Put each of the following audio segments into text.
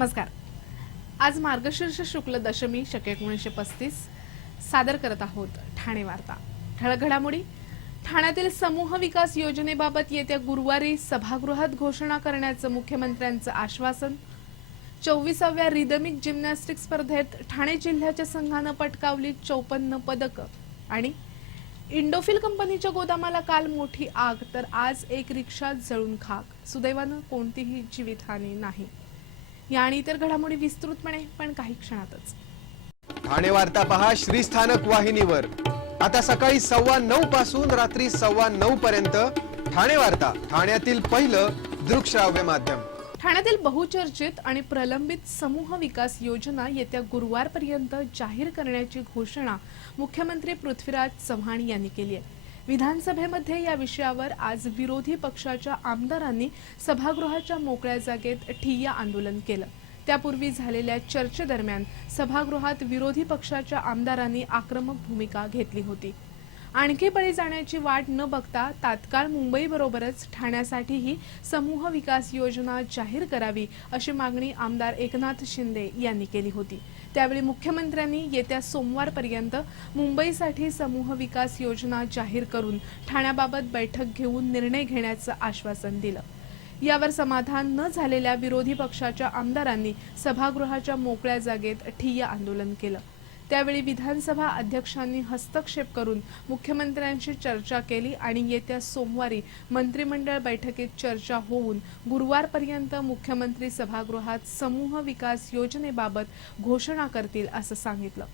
नमस्कार। आज मार्गशीर्ष शुक्ल दशमी शके 1935 सादर करत आहोत ठाणे वार्ता। ठळक घडामोडी। ठाण्यातील समूह विकास योजनेबाबत येत्या गुरुवारी सभागृहात घोषणा करण्याचं मुख्यमंत्र्यांचं आश्वासन। 24व्या रिदमिक जिम्नॅस्टिक स्पर्धेत ठाणे जिल्ह्याच्या संघानं पटकावली 54 पदकं। आणि इंडोफिल कंपनीच्या गोदामाला काल मोठी आग तर आज एक रिक्षा जळून खाक। सुदैवानं कोणतीही जीवितहानी नाही। या आणि इतर घडामोडी विस्तृतपणे पण काही क्षणातच। ठाणे वार्ता पहा श्रीस्थानक वाहिनीवर। आता सकाळी 9:15 पासून रात्री 9:15 पर्यंत ठाणे वार्ता, ठाण्यातील पहिलं दृकश्राव्य माध्यम। ठाण्यातील बहुचर्चित आणि प्रलंबित समूह विकास योजना येत्या गुरुवारपर्यंत जाहीर करण्याची घोषणा मुख्यमंत्री पृथ्वीराज चव्हाण यांनी केली आहे। विधानसभेमध्ये या विषयावर आज विरोधी पक्षाच्या आमदारांनी सभागृहाच्या मोकळ्या जागेत ठिय्या आंदोलन केलं। त्यापूर्वी झालेल्या चर्चेदरम्यान सभागृहात विरोधी पक्षाच्या आमदारांनी आक्रमक भूमिका घेतली होती। आणखी बळी जाण्याची वाट न बघता तात्काळ मुंबईबरोबरच ठाण्यासाठीही समूह विकास योजना जाहीर करावी अशी मागणी आमदार एकनाथ शिंदे यांनी केली होती। त्यावेळी मुख्यमंत्र्यांनी येत्या सोमवारपर्यंत मुंबईसाठी समूह विकास योजना जाहीर करून ठाण्याबाबत बैठक घेऊन निर्णय घेण्याचं आश्वासन दिलं। यावर समाधान न झालेल्या विरोधी पक्षाच्या आमदारांनी सभागृहाच्या मोकळ्या जागेत ठिय्या आंदोलन केलं। त्यावेळी विधानसभा अध्यक्षांनी हस्तक्षेप करून मुख्यमंत्र्यांशी चर्चा केली आणि येत्या सोमवारी मंत्रिमंडळ बैठकीत चर्चा होऊन गुरुवारपर्यंत मुख्यमंत्री सभागृहात समूह विकास योजनेबाबत घोषणा करतील असं सांगितलं।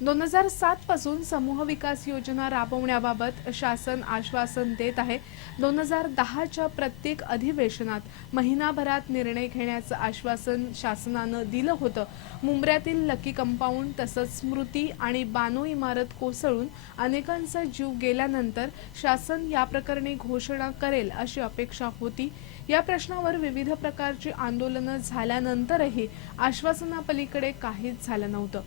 2007 पासून समूह विकास योजना राबवण्याबाबत शासन आश्वासन देत आहे। 2010च्या प्रत्येक अधिवेशनात महिनाभरात निर्णय घेण्याचं आश्वासन शासनानं दिलं होतं। मुंब्र्यातील लकी कंपाऊंड तसंच स्मृती आणि बानो इमारत कोसळून अनेकांचा जीव गेल्यानंतर शासन या प्रकरणी घोषणा करेल अशी अपेक्षा होती। या प्रश्नावर विविध प्रकारची आंदोलनं झाल्यानंतरही आश्वासनापलीकडे काहीच झालं नव्हतं।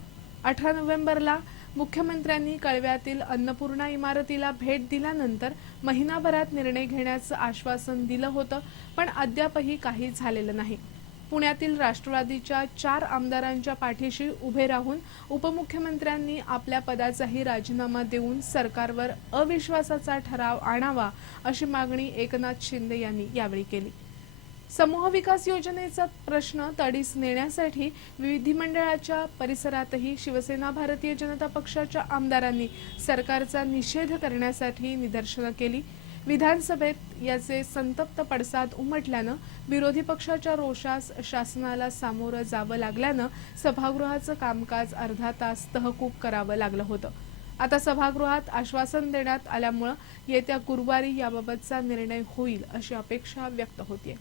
18 नोव्हेंबरला मुख्यमंत्र्यांनी कळव्यातील अन्नपूर्णा इमारतीला भेट दिल्यानंतर महिनाभरात निर्णय घेण्याचं आश्वासन दिलं होतं, पण अद्यापही काही झालेलं नाही। पुण्यातील राष्ट्रवादीच्या 4 आमदारांच्या पाठीशी उभे राहून उपमुख्यमंत्र्यांनी आपल्या पदाचाही राजीनामा देऊन सरकारवर अविश्वासाचा ठराव आणावा अशी मागणी एकनाथ शिंदे यांनी यावेळी केली। समूह विकास योजनेचा प्रश्न तडीस नेण्यासाठी विधिमंडळाच्या परिसरातही शिवसेना भारतीय जनता पक्षाच्या आमदारांनी सरकारचा निषेध करण्यासाठी निदर्शनं केली। विधानसभेत याचे संतप्त पडसाद उमटल्यानं विरोधी पक्षाच्या रोषास शासनाला सामोरं जावं लागल्यानं सभागृहाचं कामकाज अर्धा तास तहकूब करावं लागलं होतं। आता सभागृहात आश्वासन देण्यात आल्यामुळे येत्या गुरुवारी याबाबतचा निर्णय होईल अशी अपेक्षा व्यक्त होतीये।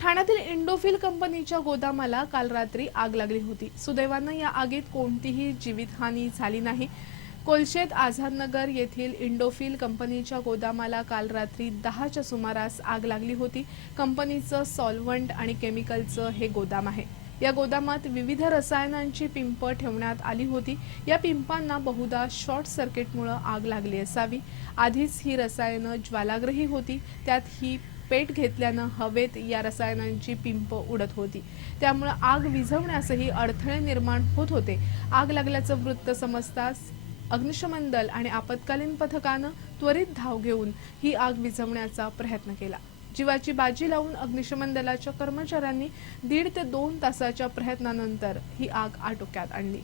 ठाण्यातील इंडोफिल कंपनीच्या गोदामाला काल रात्री आग लागली होती। सुदैवानं या आगीत कोणतीही जीवितहानी झाली नाही। कोलशेत आझादनगर येथील इंडोफिल कंपनीच्या गोदामाला काल रात्री 10च्या सुमारास आग लागली होती। कंपनीचं सॉल्व्हंट आणि केमिकलचं हे गोदाम आहे। या गोदामात विविध रसायनांची पिंप ठेवण्यात आली होती। या पिंपांना बहुधा शॉर्ट सर्किटमुळे आग लागली असावी। आधीच ही रसायनं ज्वालाग्रही होती, त्यात ही पेट घेतल्यानं हवेत या रसायनांची पिंप उडत होती। त्यामुळे आग विझवण्यासही अडथळे निर्माण होत होते। आग लागल्याचं वृत्त समजताच अग्निशमन दल आणि आपत्कालीन पथकानं त्वरित धाव घेऊन ही आग विझवण्याचा प्रयत्न केला। जीवाची बाजी लावून अग्निशमन दलाच्या कर्मचाऱ्यांनी 1.5 ते 2 तासाच्या प्रयत्नानंतर ही आग आटोक्यात आणली।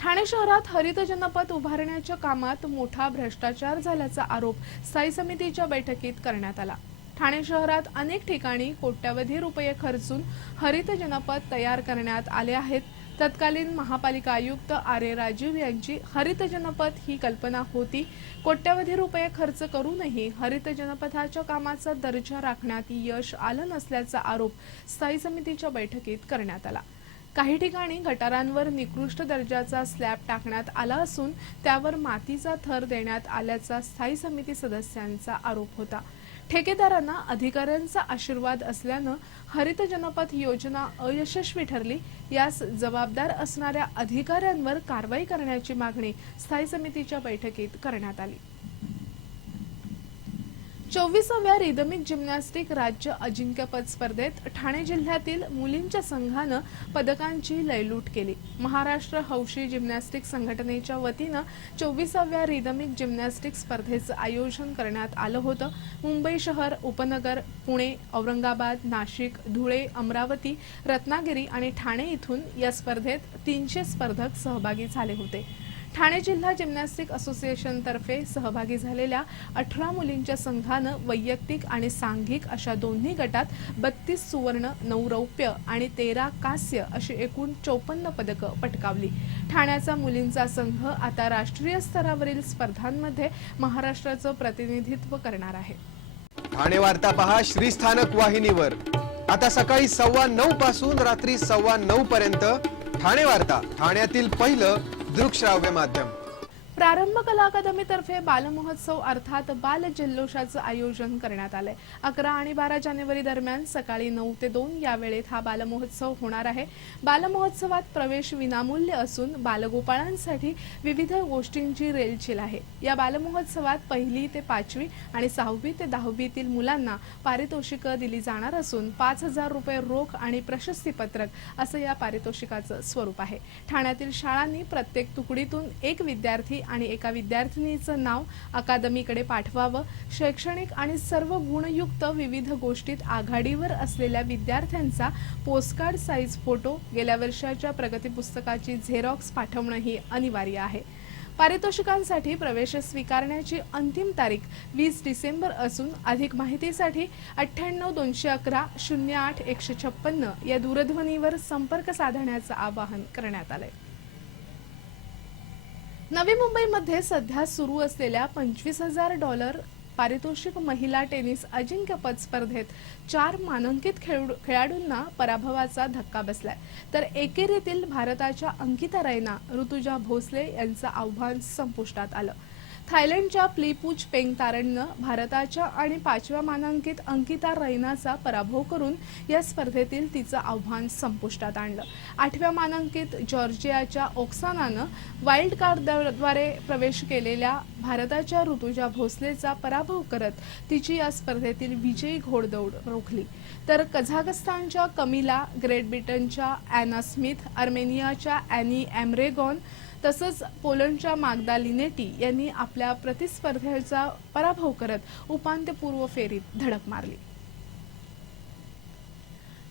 ठाणे शहरात हरित जनपद उभारण्याच्या कामात मोठा भ्रष्टाचार झाल्याचा आरोप स्थायी समितीच्या बैठकीत करण्यात आला। ठाणे शहरात अनेक ठिकाणी कोट्यवधी रुपये खर्चून हरित जनपद तयार करण्यात आले आहेत। तत्कालीन महापालिका आयुक्त आर.ए. राजीव यांची हरित जनपद ही कल्पना होती। कोट्यवधी रुपये खर्च करूनही हरित जनपदाच्या कामाचा दर्जा राखण्यात यश आलं नसल्याचा आरोप स्थायी समितीच्या बैठकीत करण्यात आला। काही ठिकाणी गटारांवर निकृष्ट दर्जाचा स्लॅब टाकण्यात आला असून त्यावर मातीचा थर देण्यात आल्याचा स्थायी समिती सदस्यांचा आरोप होता। ठेकेदारांना अधिकाऱ्यांचा आशीर्वाद असल्यानं हरित जनपद योजना अयशस्वी ठरली। यास जबाबदार असणाऱ्या अधिकाऱ्यांवर कारवाई करण्याची मागणी स्थायी समितीच्या बैठकीत करण्यात आली। 24व्या रिदमिक जिम्नॅस्टिक राज्य अजिंक्यपद स्पर्धेत ठाणे जिल्ह्यातील मुलींच्या संघानं पदकांची लयलूट केली। महाराष्ट्र हौशी जिम्नॅस्टिक संघटनेच्या वतीनं 24व्या रिदमिक जिम्नॅस्टिक स्पर्धेचं आयोजन करण्यात आलं होतं। मुंबई शहर, उपनगर, पुणे, औरंगाबाद, नाशिक, धुळे, अमरावती, रत्नागिरी आणि ठाणे इथून या स्पर्धेत 300 स्पर्धक सहभागी झाले होते। ठाणे जिल्हा जिम्नॅस्टिक असोसिएशन तर्फे सहभागी झालेल्या 18 मुलींच्या संघानं वैयक्तिक आणि सांघिक अशा दोन्ही गटात 32 सुवर्ण, 9 रौप्य आणि 13 कांस्य अशी एकूण 54 पदकं पटकावली। ठाण्याचा मुलींचा संघ आता राष्ट्रीय स्तरावरील स्पर्धांमध्ये महाराष्ट्राचं प्रतिनिधित्व करणार आहे। ठाणे वार्ता पहा श्रीस्थानक वाहिनीवर। आता सकाळी 9:15 पासून रात्री 9:15 पर्यंत ठाणे वार्ता, ठाण्यातील पहिलं दृकश्राव्य माध्यम। प्रारंभ कला अकादमीतर्फे बालमहोत्सव अर्थात बाल जल्लोषाचं आयोजन करण्यात आलंय। 11 आणि 12 जानेवारी दरम्यान सकाळी 9 ते 2 या वेळेत हा बालमहोत्सव होणार आहे। बालमहोत्सवात प्रवेश विनामूल्य असून बालगोपाळांसाठी विविध गोष्टींची रेलचेल आहे। या बालमहोत्सवात 1ली ते 5वी आणि 6वी ते 10वीतील मुलांना पारितोषिकं दिली जाणार असून 5000 रुपये रोख आणि प्रशस्तीपत्रक असं या पारितोषिकाचं स्वरूप आहे। ठाण्यातील शाळांनी प्रत्येक तुकडीतून एक विद्यार्थी आणि एका विद्यार्थिनीचं नाव अकादमीकडे पाठवावं। शैक्षणिक आणि सर्व गुणयुक्त विविध गोष्टीत आघाडीवर असलेल्या विद्यार्थ्यांचा पोस्टकार्ड साईज फोटो, गेल्या वर्षाच्या प्रगती पुस्तकाची झेरॉक्स पाठवणंही अनिवार्य आहे। पारितोषिकांसाठी प्रवेश स्वीकारण्याची अंतिम तारीख 20 डिसेंबर असून अधिक माहितीसाठी 98 211 08 156 या दूरध्वनीवर संपर्क साधण्याचं आवाहन करण्यात आलंय। नवी मुंबईमध्ये सध्या सुरू असलेल्या $25,000 पारितोषिक महिला टेनिस अजिंक्यपद स्पर्धेत 4 मानांकित खेळाडूंना पराभवाचा धक्का बसलाय। तर एकेरीतील भारताच्या अंकिता रैना, ऋतुजा भोसले यांचं आव्हान संपुष्टात आलं। थायलंडच्या प्लीपूच पेंगतारणनं भारताच्या आणि 5व्या मानांकित अंकिता रैनाचा पराभव करून या स्पर्धेतील तिचं आव्हान संपुष्टात आणलं। 8व्या मानांकित जॉर्जियाच्या ओक्सानानं वाईल्ड कार्डद्वारे प्रवेश केलेल्या भारताच्या ऋतुजा भोसलेचा पराभव करत तिची या स्पर्धेतील विजयी घोडदौड रोखली। तर कझाकस्तानच्या कमिला, ग्रेट ब्रिटनच्या ॲना स्मिथ, अर्मेनियाच्या ॲनी एमरेगॉन तसंच पोलंडच्या माग्दा लिनेटी यांनी आपल्या प्रतिस्पर्ध्याचा पराभव करत उपांत्यपूर्व फेरीत धडक मारली।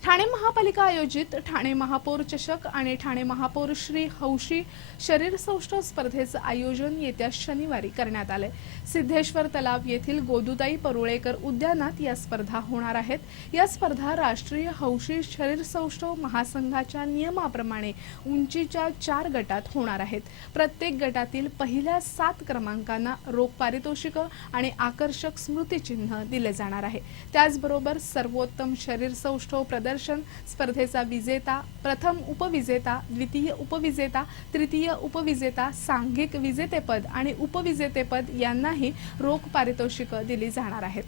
ठाणे महापालिका आयोजित ठाणे महापौर चषक आणि ठाणे महापौर श्री हौशी शरीरसौष्ठव स्पर्धेचं आयोजन येत्या शनिवारी करण्यात आलंय। सिद्धेश्वर तलाव येथील गोदुताई परुळेकर उद्यानात या स्पर्धा होणार आहेत। या स्पर्धा राष्ट्रीय हौशी शरीरसौष्ठव महासंघाच्या नियमाप्रमाणे उंचीच्या 4 गटात होणार आहेत। प्रत्येक गटातील पहिल्या 7 क्रमांकांना रोख पारितोषिकं आणि आकर्षक स्मृतिचिन्ह दिले जाणार आहे। त्याचबरोबर सर्वोत्तम शरीरसौष्ठव प्रदर्शन स्पर्धेचा विजेता, प्रथम उपविजेता, द्वितीय उपविजेता, तृतीय उपविजेता, सांघिक विजेतेपद आणि उपविजेतेपद यांनाही रोख पारितोषिकं दिली जाणार आहेत।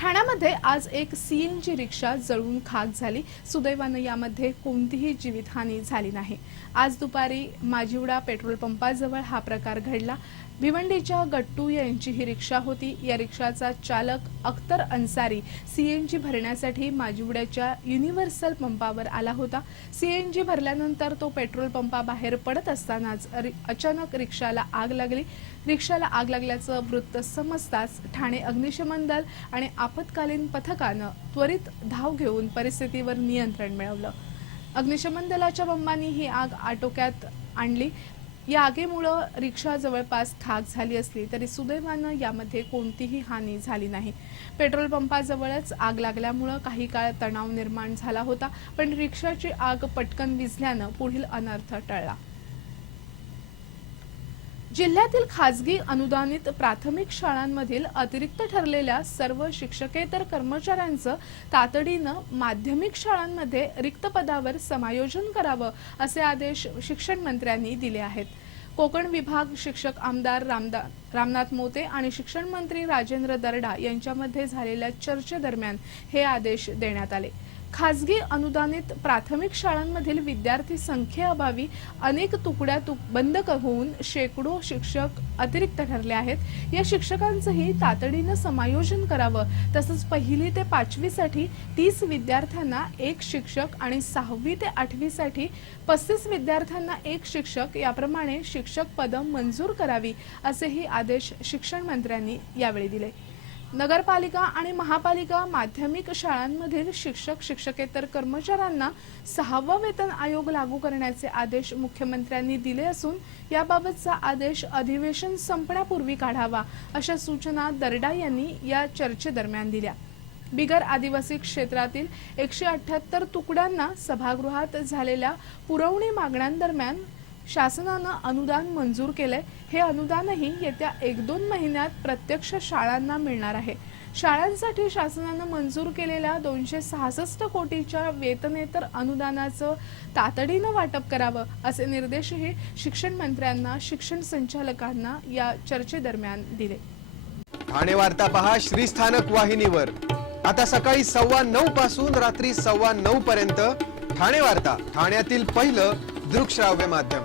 ठाण्यामध्ये आज एक सीएनजी रिक्षा जळून खाक झाली। सुदैवानं यामध्ये कोणतीही जीवितहानी झाली नाही। आज दुपारी माजिवडा पेट्रोल पंपाजवळ हा प्रकार घडला। भिवंडीच्या गट्टू यांची ही रिक्षा होती। या रिक्षाचा चालक अख्तर अन्सारी सीएनजी भरण्यासाठी माजिवड्याच्या युनिव्हर्सल पंपावर आला होता। सीएनजी भरल्यानंतर तो पेट्रोल पंपाबाहेर पडत असतानाच अचानक रिक्षाला आग लागली। रिक्षाला आग लागल्याचं वृत्त समजताच ठाणे अग्निशमन दल आणि आपत्कालीन पथकानं त्वरित धाव घेऊन परिस्थितीवर नियंत्रण मिळवलं। अग्निशमन दलाच्या बंबांनी ही आग आटोक्यात आणली। या आगीमुळे रिक्षा जवळपास खाक झाली असली तरी सुदैवानं यामध्ये कोणतीही हानी झाली नाही। पेट्रोल पंपाजवळच आग लागल्यामुळे काही काळ तणाव निर्माण झाला होता, पण रिक्षाची आग पटकन विझल्यानं पुढील अनर्थ टळला। जिल्ह्यातील खासगी अनुदानित प्राथमिक शाळांमधील अतिरिक्त ठरलेल्या सर्व शिक्षकेतर कर्मचाऱ्यांचं तातडीनं माध्यमिक शाळांमध्ये रिक्त पदावर समायोजन करावं असे आदेश शिक्षण मंत्र्यांनी दिले आहेत। कोकण विभाग शिक्षक आमदार रामनाथ मोते आणि शिक्षण मंत्री राजेंद्र दर्डा यांच्यामध्ये झालेल्या चर्चेदरम्यान हे आदेश देण्यात आले। खासगी अनुदानित प्राथमिक शाळांमधील विद्यार्थी संख्येअभावी अनेक तुकड्या बंद होऊन शेकडो शिक्षक अतिरिक्त ठरले आहेत। या शिक्षकांचंही तातडीनं समायोजन करावं। तसंच 1ली ते 5वी साठी 30 विद्यार्थ्यांना एक शिक्षक आणि 6वी ते 8वी साठी 35 विद्यार्थ्यांना एक शिक्षक याप्रमाणे शिक्षक पदं मंजूर करावी, असेही आदेश शिक्षण मंत्र्यांनी यावेळी दिले। नगरपालिका आणि महापालिका माध्यमिक शाळांमधील शिक्षक शिक्षकेतर कर्मचाऱ्यांना 6वा वेतन आयोग लागू करण्याचे आदेश मुख्यमंत्र्यांनी दिले असून याबाबतचा आदेश अधिवेशन संपण्यापूर्वी काढावा, अशा सूचना दर्डा यांनी या चर्चेदरम्यान दिल्या। बिगर आदिवासी क्षेत्रातील 178 तुकड्यांना सभागृहात झालेल्या पुरवणी मागण्यांदरम्यान शासनानं अनुदान मंजूर केलंय। हे अनुदानही येत्या 1-2 महिन्यात प्रत्यक्ष शाळांना मिळणार आहे। शाळांसाठी शासनानं मंजूर केलेल्या 266 कोटीच्या वेतनेतर अनुदानाचं तातडीनं वाटप करावं, असे निर्देशही शिक्षण मंत्र्यांना शिक्षण संचालकांना या चर्चेदरम्यान दिले। ठाणे वार्ता पहा श्रीस्थानक वाहिनीवर। आता सकाळी 9:15 पासून रात्री 9:15 पर्यंत ठाणे वार्ता, ठाण्यातील पहिलं दृकश्राव्य माध्यम।